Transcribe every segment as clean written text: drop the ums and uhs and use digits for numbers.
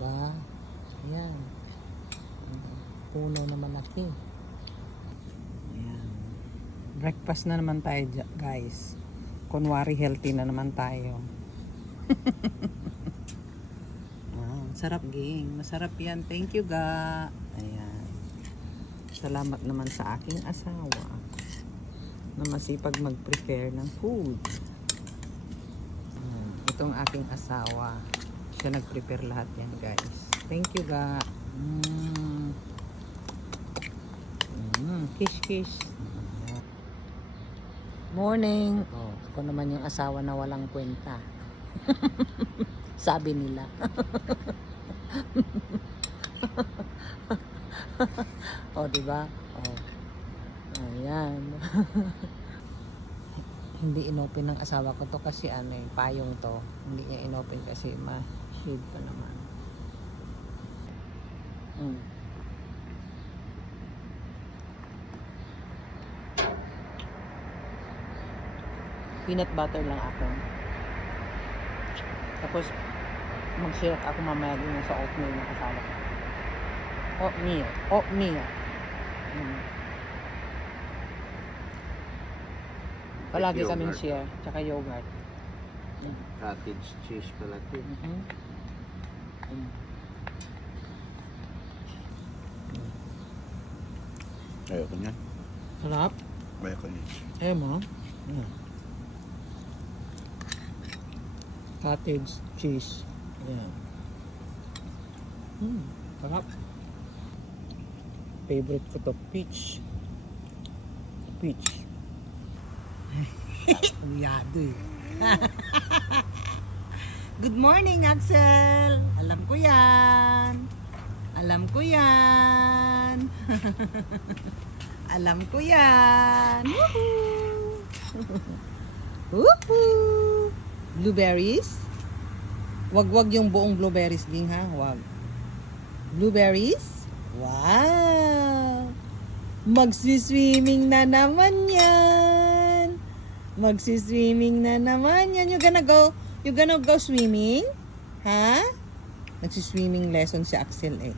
Diba? Ayan. Puno na malaki. Ayan. Breakfast na naman tayo, guys. Kunwari healthy na naman tayo. Sarap, ging. Masarap yan. Thank you, ga. Ayan. Salamat naman sa aking asawa na masipag mag-prepare ng food. Itong aking asawa. Siya nag-prepare lahat yan, guys. Thank you, ga. Kish, kish. Morning. Oh, ako naman yung asawa na walang kwenta. Sabi nila. Oh, diba? Oh. Ayan. Hindi inopen ng asawa ko to kasi ano eh, payong to. Hindi niya inopen kasi ma-shade pa naman. Peanut butter lang ako. Tapos mag-share ako mamaya din sa oatmeal na kasama ko. Oatmeal. Palagi kaming share, tsaka yogurt. Cottage cheese pala ito. Ayoko niya. Sarap? Ayoko niya. Ayaw mo? Cottage cheese. Ayan. Sarap. Favorite ko to, peach. Peach. Uyado eh. Good morning, Axel. Alam ko yan. Alam ko yan. Alam ko yan. Woohoo! Woohoo! Blueberries? Wag yung buong blueberries din, ha? Wag. Blueberries? Wow! Magsiswimming na naman yan. Magsiswimming na naman yan. You gonna go swimming? Ha? Nagsiswimming lesson si Axel eh.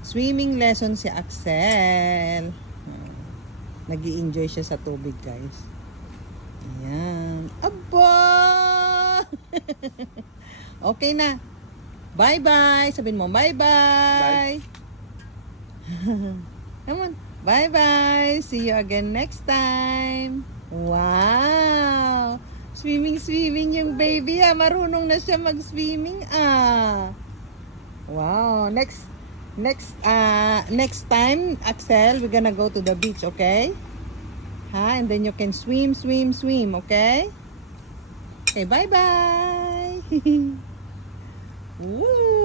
Swimming lesson si Axel. Nag-i-enjoy siya sa tubig, guys. Ayan. Aba! Okay na. Bye-bye. Sabihin mo, bye-bye. Come on. Bye-bye. See you again next time. Wow! Swimming yung baby, ah. Marunong na siya mag-swimming, ah. Wow. Next time, Axel, we're gonna go to the beach, okay? And then you can swim, okay? Okay, bye-bye. Woo!